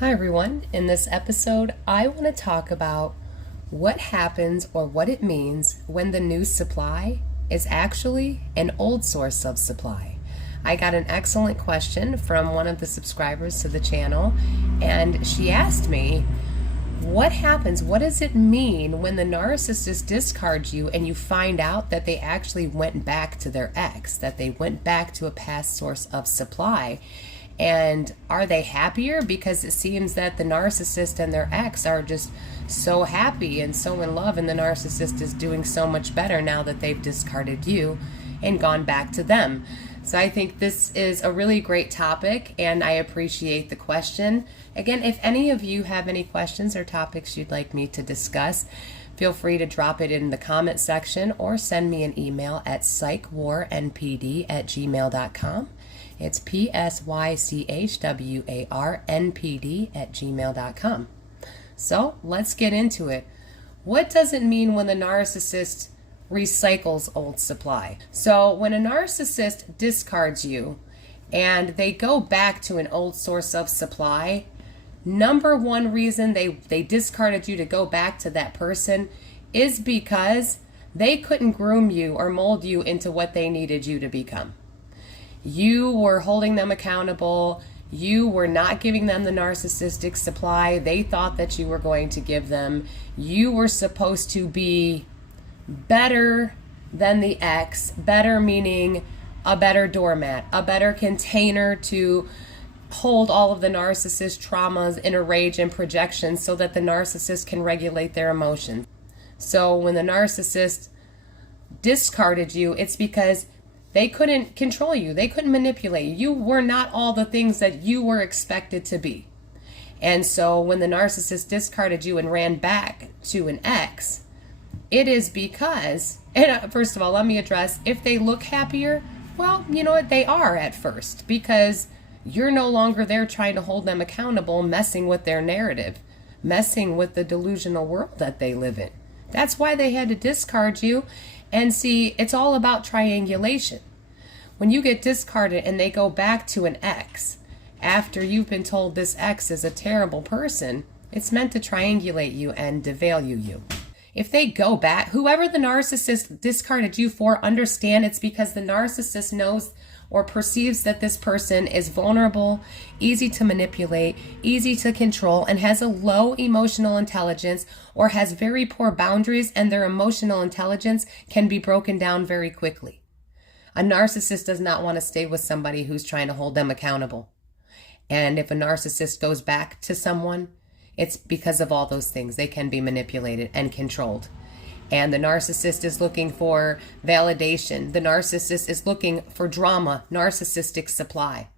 Hi, everyone. In this episode, I want to talk about what happens or what it means when the new supply is actually an old source of supply. I got an excellent question from one of the subscribers to the channel, and she asked me, what happens? What does it mean when the narcissist discards you and you find out that they actually went back to their ex, that they went back to a past source of supply? And are they happier? Because it seems that the narcissist and their ex are just so happy and so in love, and the narcissist is doing so much better now that they've discarded you and gone back to them. So I think this is a really great topic, and I appreciate the question. Again, if any of you have any questions or topics you'd like me to discuss, feel free to drop it in the comment section or send me an email at psychwarnpd@gmail.com. It's psychwarnpd@gmail.com. So let's get into it. What does it mean when the narcissist recycles old supply? So when a narcissist discards you and they go back to an old source of supply, number one reason they discarded you to go back to that person is because they couldn't groom you or mold you into what they needed you to become. You were holding them accountable. You were not giving them the narcissistic supply they thought that you were going to give them. You were supposed to be better than the ex. Better meaning a better doormat, a better container to hold all of the narcissist traumas, inner rage, and projections so that the narcissist can regulate their emotions. So when the narcissist discarded you, it's because they couldn't control you. They couldn't manipulate you. You were not all the things that you were expected to be. And so when the narcissist discarded you and ran back to an ex, it is because, and first of all, let me address, if they look happier, well, you know what, they are at first, because you're no longer there trying to hold them accountable, messing with their narrative, messing with the delusional world that they live in. That's why they had to discard you. And see, it's all about triangulation. When you get discarded and they go back to an ex, after you've been told this ex is a terrible person, it's meant to triangulate you and devalue you. If they go back, whoever the narcissist discarded you for, understand it's because the narcissist knows or perceives that this person is vulnerable, easy to manipulate, easy to control, and has a low emotional intelligence or has very poor boundaries, and their emotional intelligence can be broken down very quickly. A narcissist does not want to stay with somebody who's trying to hold them accountable. And if a narcissist goes back to someone, it's because of all those things. They can be manipulated and controlled. And the narcissist is looking for validation. The narcissist is looking for drama, narcissistic supply.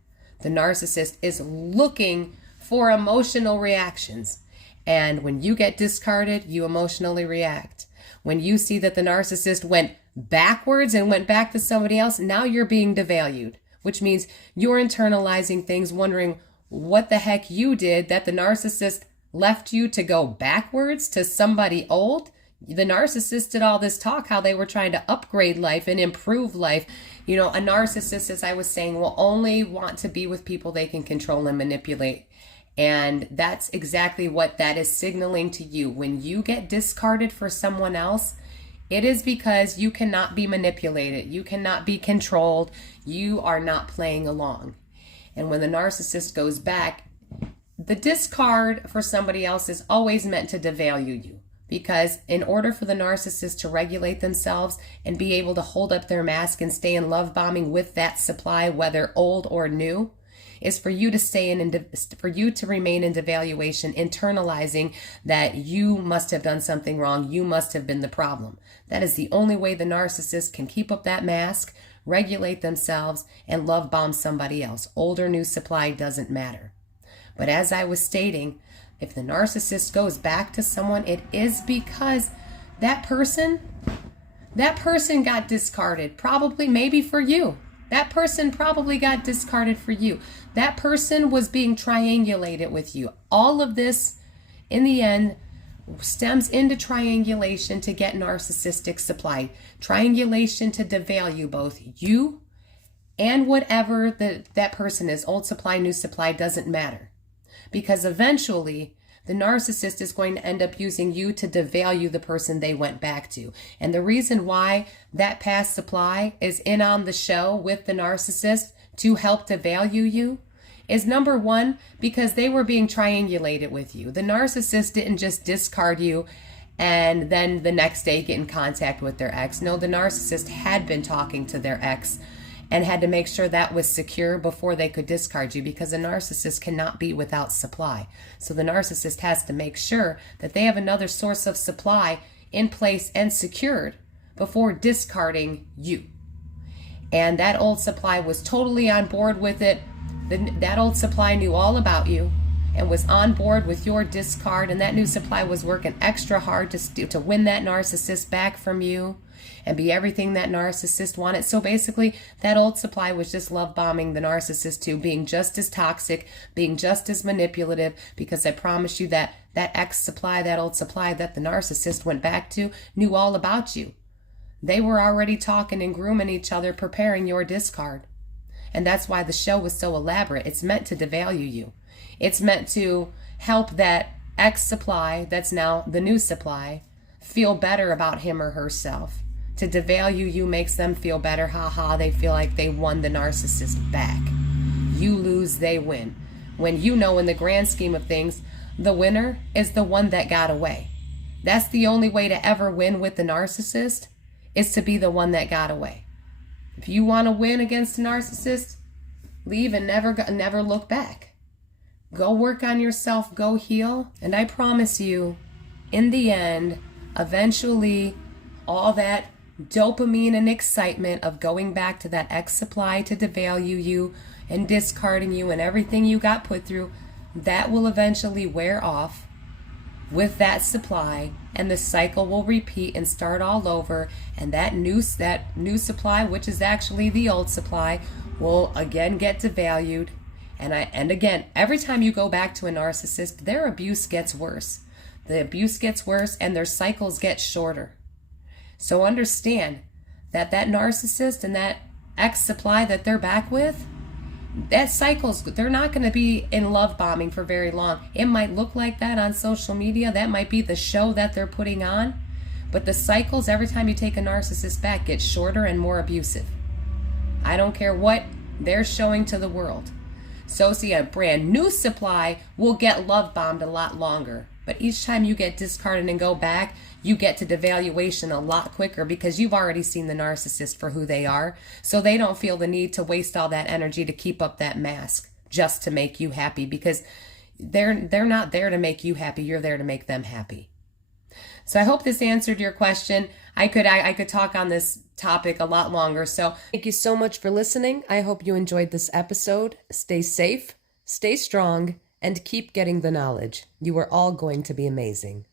The narcissist is looking for emotional reactions. And when you get discarded, you emotionally react. When you see that the narcissist went backwards and went back to somebody else, now you're being devalued, which means you're internalizing things, wondering what the heck you did that the narcissist left you to go backwards to somebody old. The narcissist did all this talk how they were trying to upgrade life and improve life. You know, a narcissist, as I was saying, will only want to be with people they can control and manipulate. And that's exactly what that is signaling to you. When you get discarded for someone else, it is because you cannot be manipulated. You cannot be controlled. You are not playing along. And when the narcissist goes back, the discard for somebody else is always meant to devalue you. Because in order for the narcissist to regulate themselves and be able to hold up their mask and stay in love bombing with that supply, whether old or new, is for you to for you to remain in devaluation, internalizing that you must have done something wrong. You must have been the problem. That is the only way the narcissist can keep up that mask, regulate themselves, and love bomb somebody else. Old or new supply doesn't matter. But as I was stating, if the narcissist goes back to someone, it is because that person got discarded, probably maybe for you. That person probably got discarded for you. That person was being triangulated with you. All of this, in the end, stems into triangulation to get narcissistic supply. Triangulation to devalue both you and whatever that person is. Old supply, new supply, doesn't matter. because eventually the narcissist is going to end up using you to devalue the person they went back to. And the reason why that past supply is in on the show with the narcissist to help devalue you is, number one, because they were being triangulated with you. The narcissist didn't just discard you and then the next day get in contact with their ex. No, the narcissist had been talking to their ex and had to make sure that was secure before they could discard you, because a narcissist cannot be without supply. So the narcissist has to make sure that they have another source of supply in place and secured before discarding you. And that old supply was totally on board with it. That old supply knew all about you and was on board with your discard, and that new supply was working extra hard to win that narcissist back from you and be everything that narcissist wanted. So basically, that old supply was just love bombing the narcissist too, being just as toxic, being just as manipulative, because I promise you that that ex supply, that old supply that the narcissist went back to, knew all about you. They were already talking and grooming each other, preparing your discard. And that's why the show was so elaborate. It's meant to devalue you. It's meant to help that ex supply, that's now the new supply, feel better about him or herself. To devalue you makes them feel better. Ha, they feel like they won the narcissist back. You lose, they win. When you know, in the grand scheme of things, the winner is the one that got away. That's the only way to ever win with the narcissist, is to be the one that got away. If you want to win against a narcissist, leave and never look back. Go work on yourself, go heal, and I promise you, in the end, eventually, all that dopamine and excitement of going back to that ex supply to devalue you and discarding you and everything you got put through, that will eventually wear off with that supply, and the cycle will repeat and start all over, and that new supply, which is actually the old supply, will again get devalued. And again, every time you go back to a narcissist, their abuse gets worse. The abuse gets worse and their cycles get shorter. So understand that narcissist and that ex supply that they're back with, that cycles, they're not going to be in love bombing for very long. It might look like that on social media. That might be the show that they're putting on. But the cycles, every time you take a narcissist back, get shorter and more abusive. I don't care what they're showing to the world. So see, a brand new supply will get love bombed a lot longer. But each time you get discarded and go back, you get to devaluation a lot quicker, because you've already seen the narcissist for who they are. So they don't feel the need to waste all that energy to keep up that mask just to make you happy, because they're not there to make you happy. You're there to make them happy. So I hope this answered your question. I could talk on this topic a lot longer. So thank you so much for listening. I hope you enjoyed this episode. Stay safe, stay strong, and keep getting the knowledge. You are all going to be amazing.